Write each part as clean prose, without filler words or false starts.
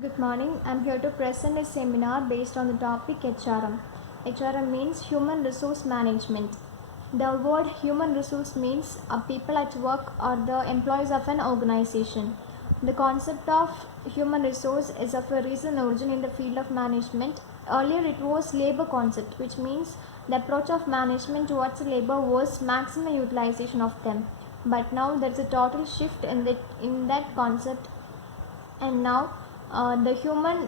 Good morning. I'm here to present a seminar based on the topic HRM. HRM means Human Resource Management. The word human resource means people at work or the employees of an organization. The concept of human resource is of a recent origin in the field of management. Earlier it was labor concept, which means the approach of management towards labor was maximum utilization of them. But now there's a total shift in that concept, and now the human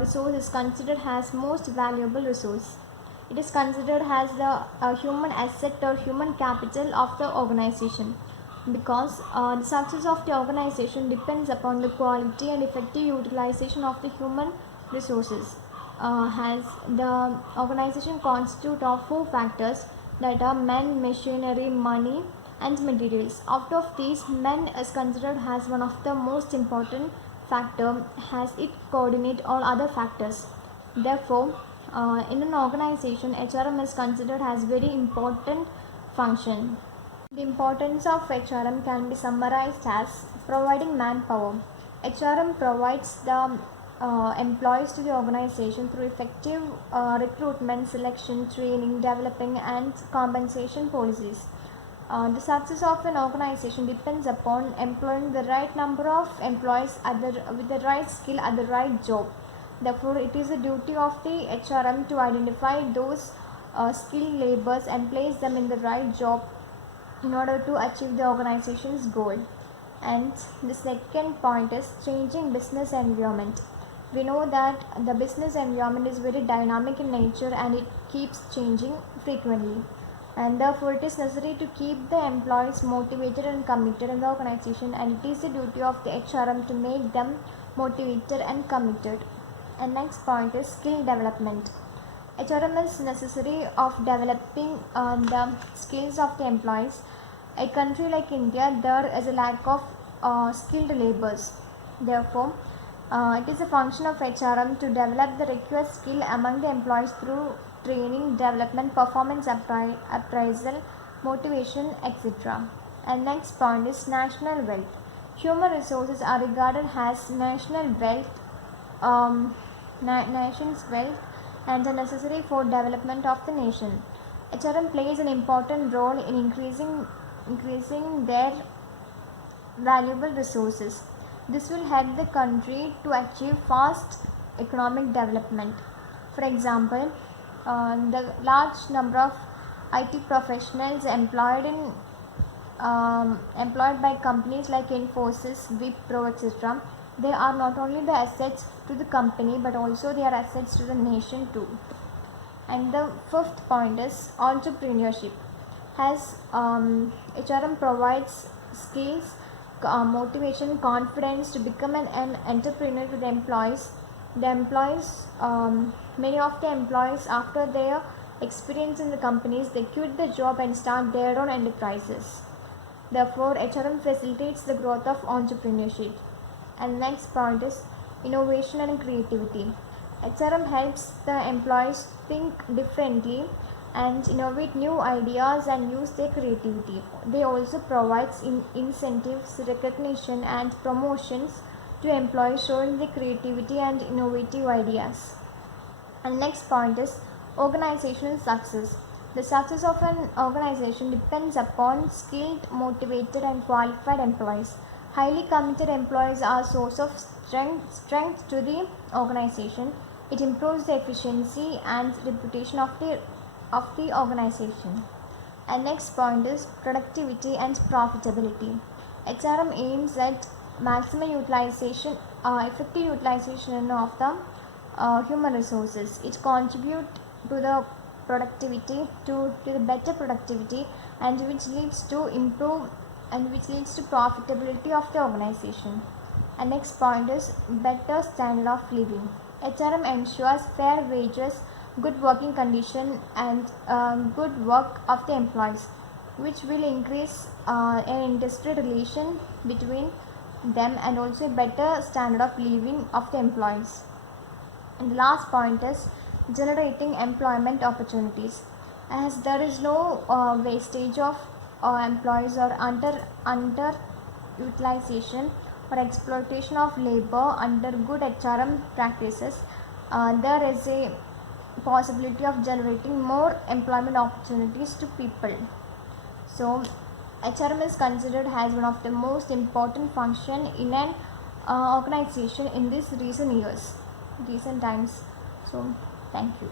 resource is considered as most valuable resource. It is considered as the human asset or human capital of the organization, because the success of the organization depends upon the quality and effective utilization of the human resources. Has the organization constitute of four factors, that are men, machinery, money and materials. Out of these, men is considered as one of the most important factor, as it coordinate all other factors. Therefore, in an organization, HRM is considered as very important function. The importance of HRM can be summarized as providing manpower. HRM provides the employees to the organization through effective recruitment, selection, training, developing and compensation policies. The success of an organization depends upon employing the right number of employees with the right skill at the right job. Therefore, it is a duty of the HRM to identify those skilled laborers and place them in the right job in order to achieve the organization's goal. And the second point is changing business environment. We know that the business environment is very dynamic in nature and it keeps changing frequently, and therefore it is necessary to keep the employees motivated and committed in the organization, and it is the duty of the HRM to make them motivated and committed. And next point is skill development. HRM is necessary of developing the skills of the employees. A country like India, there is a lack of skilled laborers. Therefore, it is a function of HRM to develop the required skill among the employees through training, development, performance appraisal, motivation, etc. And next point is national wealth. Human resources are regarded as national wealth, nation's wealth, and are necessary for development of the nation. HRM plays an important role in increasing their valuable resources. This will help the country to achieve fast economic development. For example, the large number of IT professionals employed by companies like Infosys, Wipro, etc. They are not only the assets to the company but also they are assets to the nation too. And the fifth point is entrepreneurship. As HRM provides skills, motivation, confidence to become an entrepreneur to the employees. The employees, many of the employees, after their experience in the companies, they quit the job and start their own enterprises. Therefore, HRM facilitates the growth of entrepreneurship. And next point is innovation and creativity. HRM helps the employees think differently and innovate new ideas and use their creativity. They also provide incentives, recognition and promotions to employees showing the creativity and innovative ideas. And next point is organizational success. The success of an organization depends upon skilled, motivated and qualified employees. Highly committed employees are a source of strength to the organization. It improves the efficiency and reputation of the organization. And next point is productivity and profitability. HRM aims at maximum utilization, effective utilization of the human resources. It contributes to the productivity, to the better productivity, and which leads to improve and which leads to profitability of the organization. And next point is better standard of living. HRM ensures fair wages, good working condition and good work of the employees, which will increase an industry relation between them and also a better standard of living of the employees. And the last point is generating employment opportunities. As there is no wastage of employees or underutilization or exploitation of labor. Under good HRM practices, there is a possibility of generating more employment opportunities to people. So HRM is considered as one of the most important function in an organization in these recent times. So thank you.